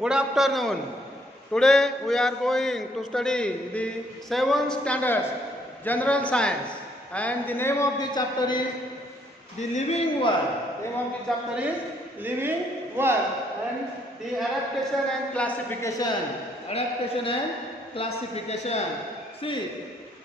Good afternoon. Today we are going to study the 7th standard General Science, and the name of the chapter is the Living World. Name of the chapter is Living World, and the adaptation and classification. Adaptation and classification. See,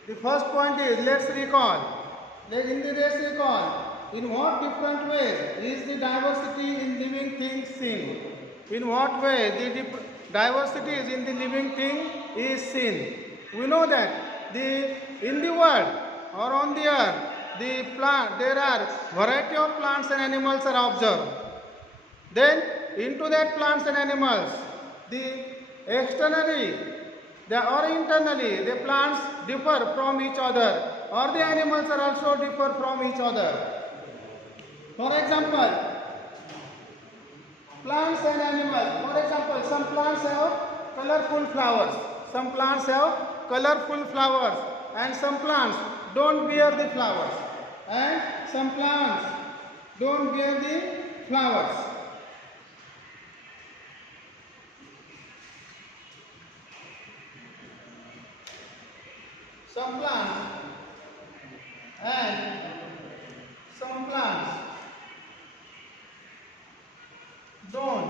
the first point is let's recall. Let's recall. In what different ways is the diversity in living things seen? In what way the diversity is in the living thing is seen? We know that in the world or on the earth, there are variety of plants and animals are observed. Then into that plants and animals, externally or internally, the plants differ from each other, or the animals are also differ from each other. For example, plants and animals. For example, some plants have colorful flowers. Some plants have colorful flowers, and some plants don't bear the flowers, and some plants don't bear the flowers. Some plants and some plants don't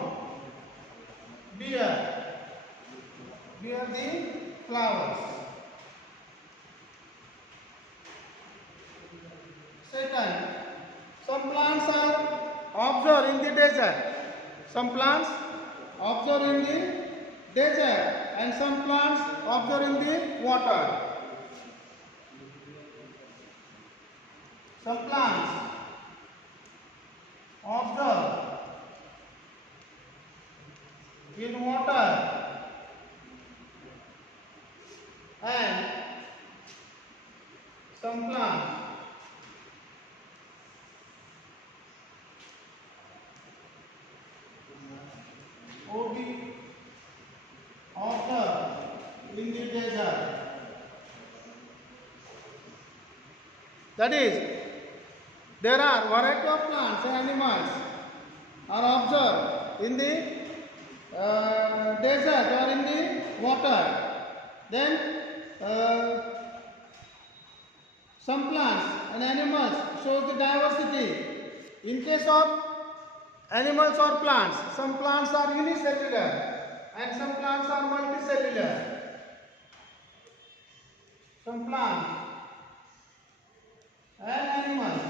bear the flowers. Second, some plants are observed in the desert. Some plants observed in the desert, and some plants observed in the water. Some plants observed in water, and some plants observed in the desert. That is, there are variety of plants and animals are observed in the desert or in the water. Then some plants and animals shows the diversity. In case of animals or plants, some plants are unicellular and some plants are multicellular. Some plants and animals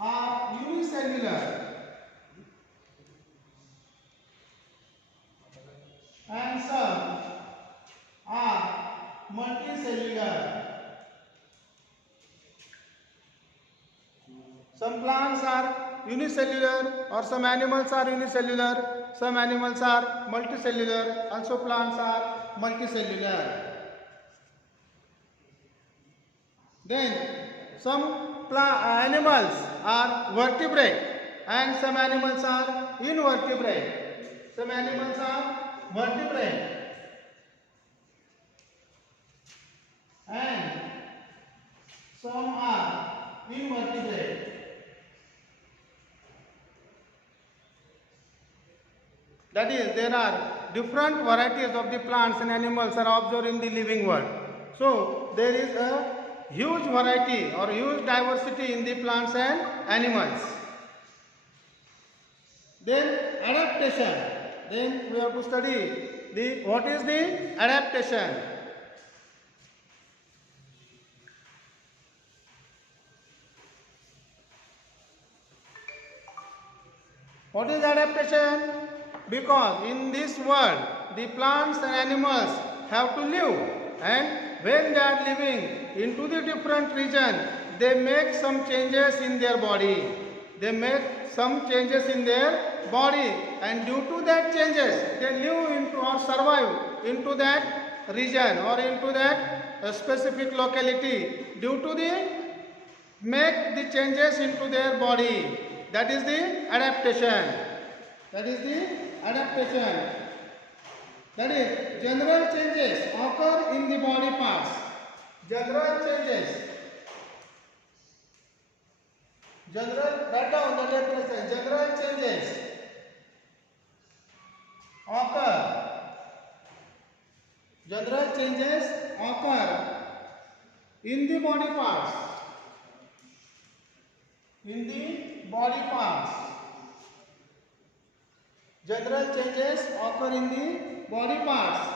are unicellular and some are multicellular. Some plants are unicellular, or some animals are unicellular, some animals are multicellular, also plants are multicellular. Then some animals are vertebrate and some animals are invertebrate. Some animals are vertebrate and some are invertebrate. That is, there are different varieties of the plants and animals are observed in the living world. So there is a huge variety or huge diversity in the plants and animals. Then adaptation. Then we have to study what is the adaptation. What is adaptation? Because in this world, the plants and animals have to live, and when they are living into the different region, they make some changes in their body. They make some changes in their body, and due to that changes, they live into or survive into that region or into that specific locality due to make the changes into their body. That is the adaptation. That is the adaptation. That is, general changes occur in the body parts. General changes. Write down the definition. General changes occur. General changes occur in the body parts. In the body parts. General changes occur in the body parts.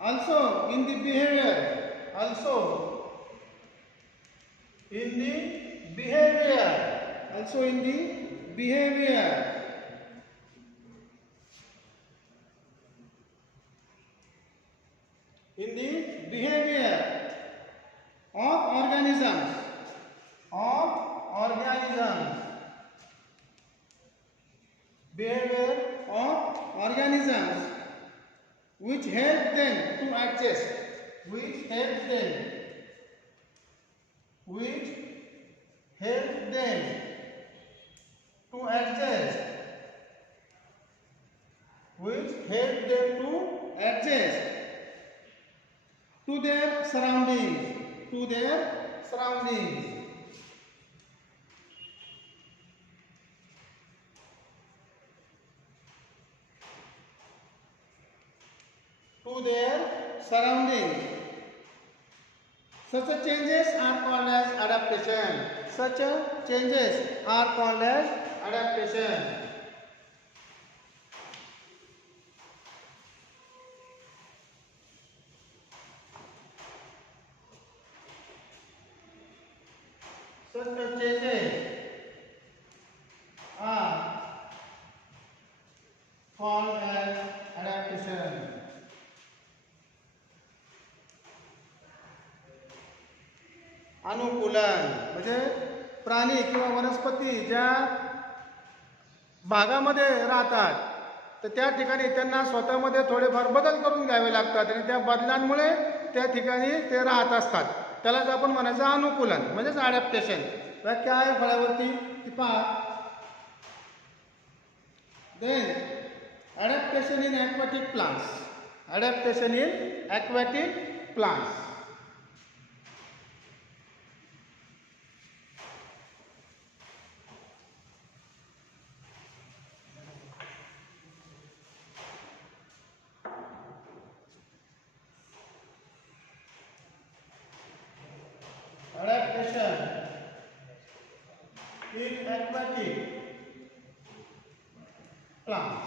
Also in the behavior. Also in the behavior. Also in the behavior. In the behavior of organisms. Of organisms. Behavior of organisms which help them to adjust. Which help them. Which help them to adjust. Which help them to adjust to their surroundings. To their surroundings. To their surroundings. Such changes are called as adaptation. Such changes are called as adaptation. Such changes are called as adaptation. अनुकूलन म्हणजे प्राणी किंवा वनस्पती ज्या भागामध्ये राहतात तर त्या ठिकाणी त्यांना स्वतःमध्ये थोडेफार बदल करून घ्यावे लागतात आणि त्या बदलांमुळे त्या ठिकाणी ते राहत असतात. त्यालाच आपण म्हणायचं अनुकूलन म्हणजेच ॲडॅप्टेशन. व्याख्या आहे फळावरती ती पहा. Then adaptation in aquatic plants. Adaptation in aquatic plants. Adaptation in aquatic plants.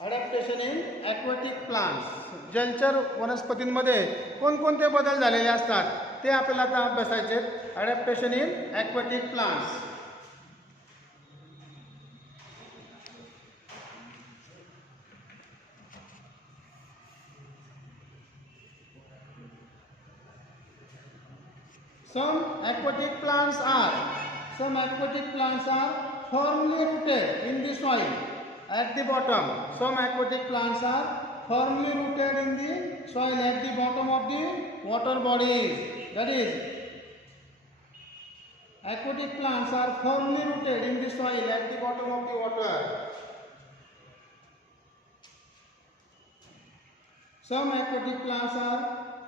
Adaptation in aquatic plants. जलचर वनस्पतींमध्ये कोणकोणते बदल झालेले असतात ते आपल्याला आता अभ्यासायचे. Adaptation in aquatic plants. Some aquatic plants are firmly rooted in the soil at the bottom. Some aquatic plants are firmly rooted in the soil at the bottom of the water bodies. That is, aquatic plants are firmly rooted in the soil at the bottom of the water. Some aquatic plants are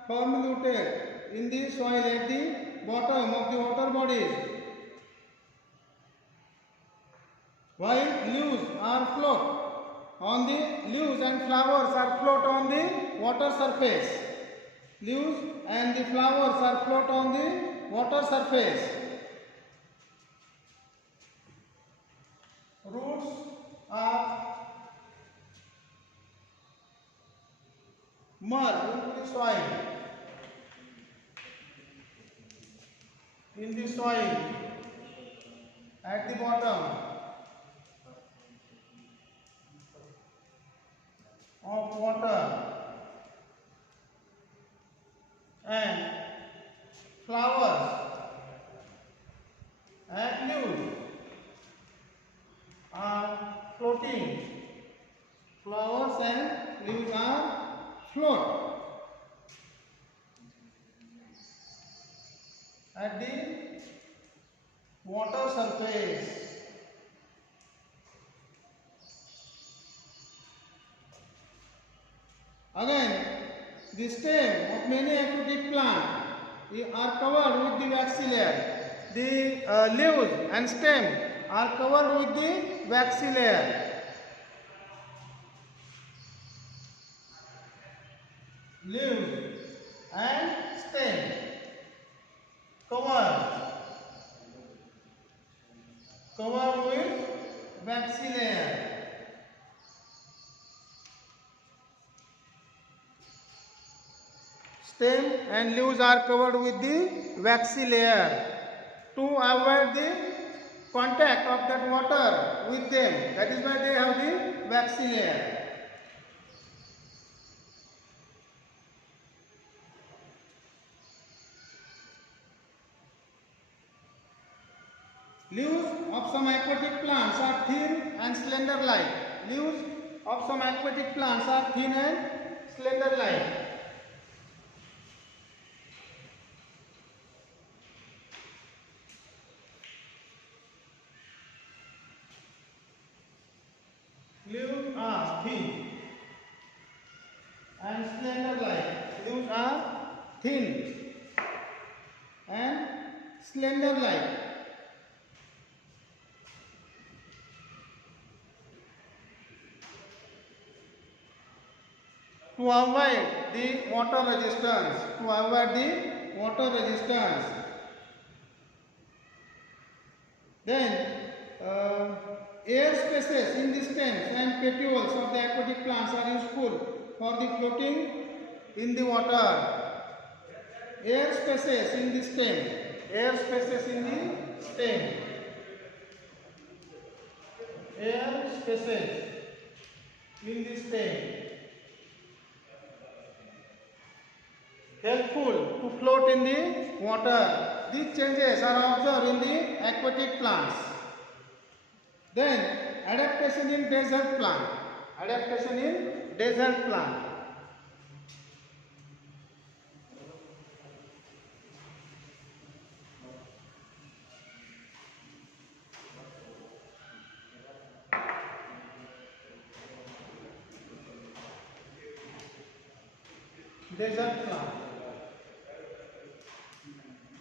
firmly rooted in the soil at the bottom of the water bodies, while leaves and flowers are float on the water surface. Leaves and the flowers are float on the water surface. Roots are merged into the soil. In the soil at the bottom of water, and flowers and leaves are floating. Flowers and leaves are float at the water surface. Again, the stem of many aquatic plants are covered with the waxy layer. The leaves and stem are covered with the waxy layer. Leaves and stem covered with waxy layer. Stem and leaves are covered with the waxy layer to avoid the contact of that water with them. That is why they have the waxy layer. Leaves of some aquatic plants are thin and slender-like. Leaves of some aquatic plants are thin and slender-like. Leaves are thin and slender-like. Leaves are thin and slender-like. To avoid the water resistance, then air spaces in the stems and petioles of the aquatic plants are useful for the floating in the water. Air spaces in the stem, air spaces in the stem, air spaces in the stem. Helpful to float in the water. These changes are observed in the aquatic plants. Then adaptation in desert plant. Adaptation in desert plant. Desert plant.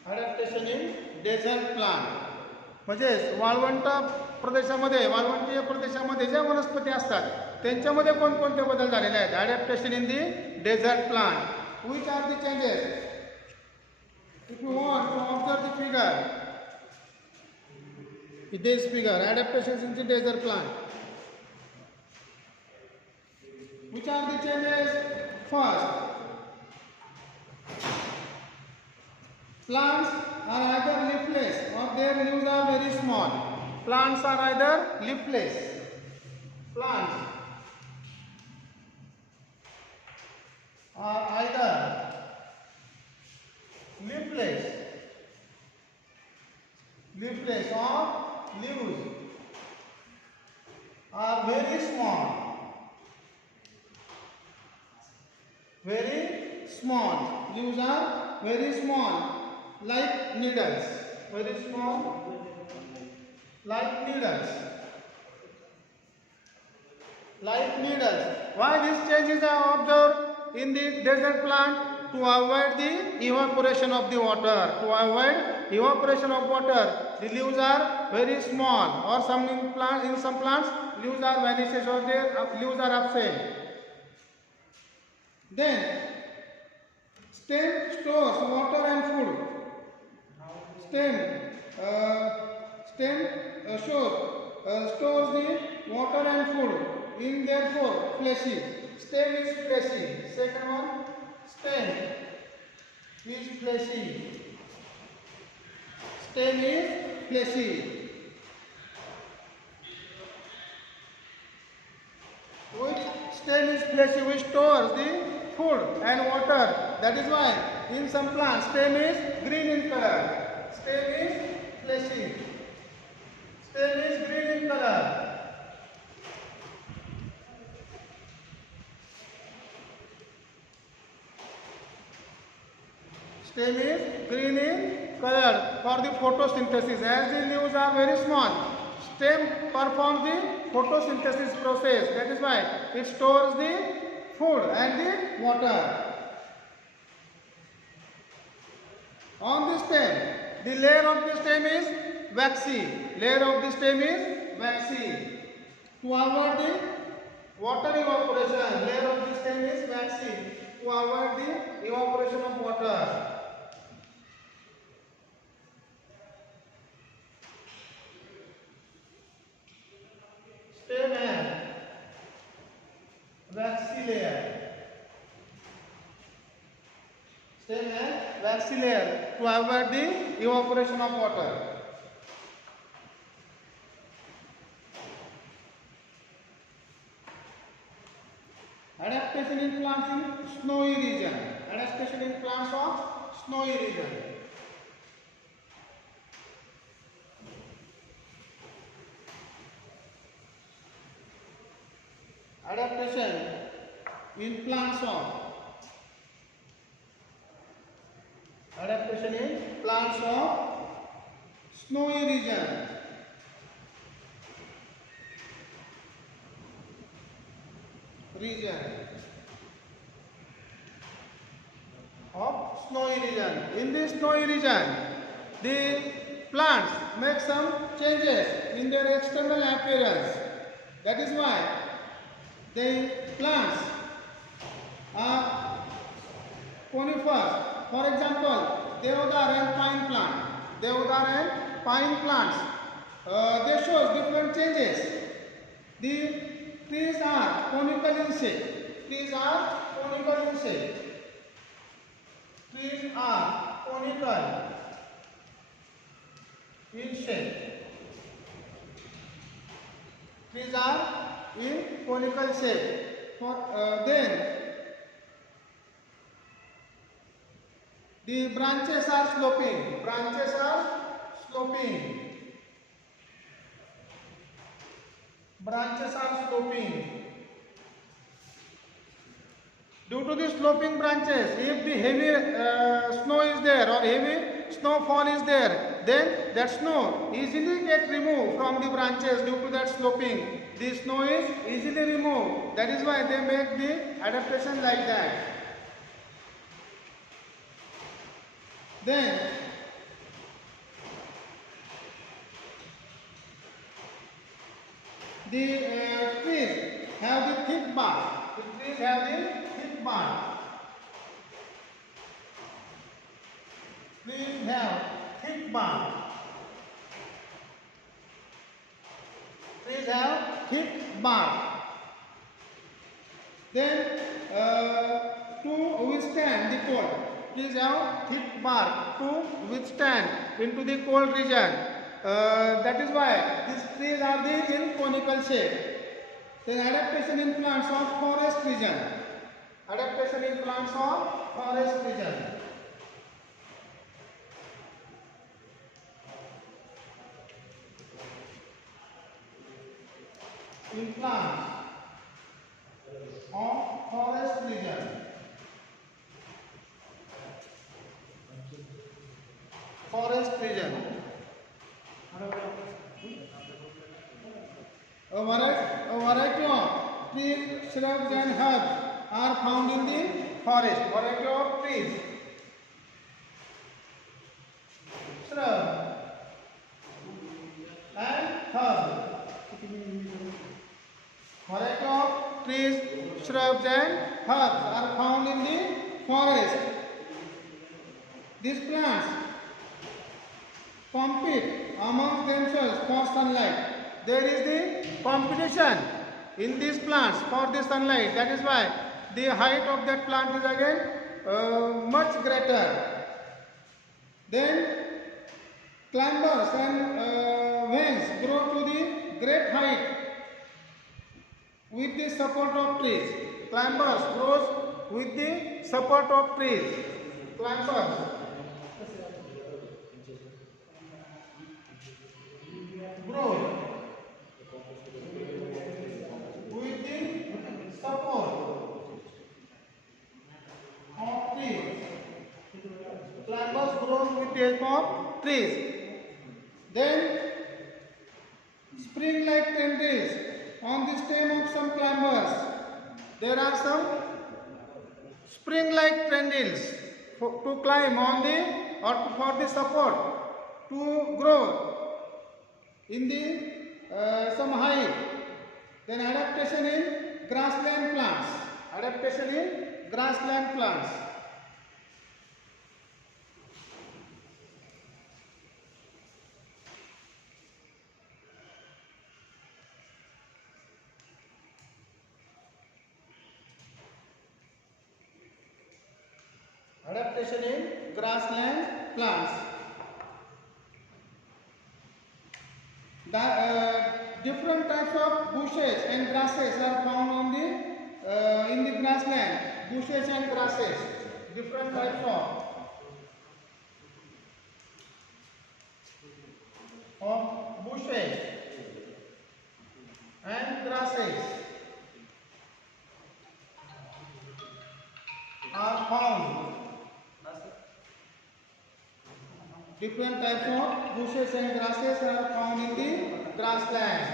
Adaptation in desert plant. म्हणजे वाळवंट प्रदेशामध्ये, वाळवंटीय प्रदेशामध्ये ज्या वनस्पती असतात त्यांच्यामध्ये कोणकोणते बदल झालेले आहेत? Adaptation in the desert plant. Which are the changes? If you want to observe the figure, this figure, adaptations in the desert plant. Which are the changes? First, plants are either leafless or their leaves are very small. Plants are either leafless. Plants are either leafless or leaves are very small. Leaves are very small, like needles. Very small, like needles. Why these changes are observed in the desert plant? To avoid the evaporation of the water. The leaves are very small, or in some plants leaves are vanishes or their leaves are absent. Then stem stores water and food. Stores the water and food in therefore fleshy. Stem is fleshy. Second one, stem is fleshy. Stem is fleshy, which stores the food and water. That is why in some plants stem is green in color. Stem is fleshy. Stem is green in color. Stem is green in color for the photosynthesis. As the leaves are very small, stem performs the photosynthesis process. That is why it stores the food and the water. On the stem, the layer of the stem is waxy. Layer of the stem is waxy. To avoid the water evaporation, layer of the stem is waxy. To avoid the evaporation of water. Stem and waxy layer. Stem and waxy layer to avoid the evaporation of water. Adaptation in plants in snowy region. Adaptation in plants of snowy region. Adaptation in plants of snowy region. Of snowy region. In this snowy region, the plants make some changes in their external appearance. That is why the plants are conifers. For example, deodar and pine plant. Deodar and pine plants. They show different changes. The trees are conical in shape. Trees are conical in shape. Trees are conical in shape. Trees are in conical shape. Then the branches are sloping. Branches are sloping. Branches are sloping. Due to the sloping branches, if the heavy snow is there or heavy snowfall is there, then that snow easily gets removed from the branches due to that sloping. The snow is easily removed. That is why they make the adaptation like that. Then the trees have the thick bark. The trees have the thick bark. Trees have thick bark. Trees have thick bark. Then to withstand the cold, trees have thick bark to withstand into the cold region. That is why these trees are in conical shape. Then adaptation in plants of forest region. Adaptation in plants of forest region. In plants of forest region. Forest region. A variety of trees, shrubs and herbs are found in the forest. Variety of trees, shrubs and herbs. Variety of trees, shrubs and herbs are found in the forest. These plants compete among themselves for sunlight. There is the competition in these plants for the sunlight. That is why the height of that plant is again much greater. Then climbers and vines grow to the great height with the support of trees. Climbers grows with the support of trees. Climbers grow with the support of trees. Climbers grow with the help of trees. Then spring-like tendrils on the stem of some climbers. There are some spring-like tendrils to climb on the or for the support to grow in the some height. Then adaptation in grassland plants. Adaptation in grassland plants. Adaptation in grassland plants. Different types of bushes and grasses are found on the in the grassland. Bushes and grasses. Different types of bushes and grasses are found. Different types of bushes and grasses are found in the grassland.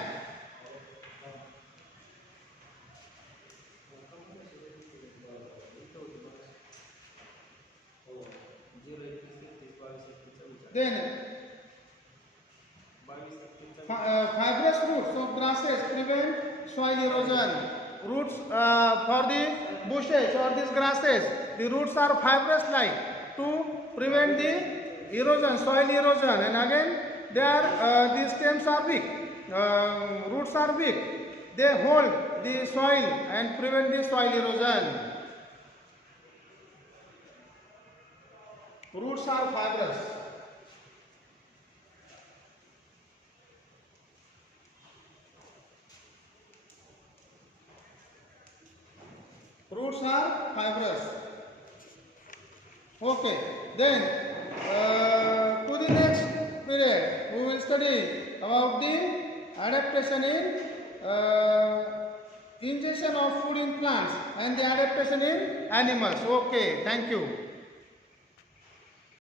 Then fibrous roots of grasses prevent soil erosion. Roots for the bushes or these grasses, the roots are fibrous like to prevent the erosion, soil erosion, and again they are the stems are weak, roots are weak. They hold the soil and prevent the soil erosion. Roots are fibrous. Roots are fibrous. Okay, then to the next period we will study about the adaptation in ingestion of food in plants and the adaptation in animals. Okay, thank you.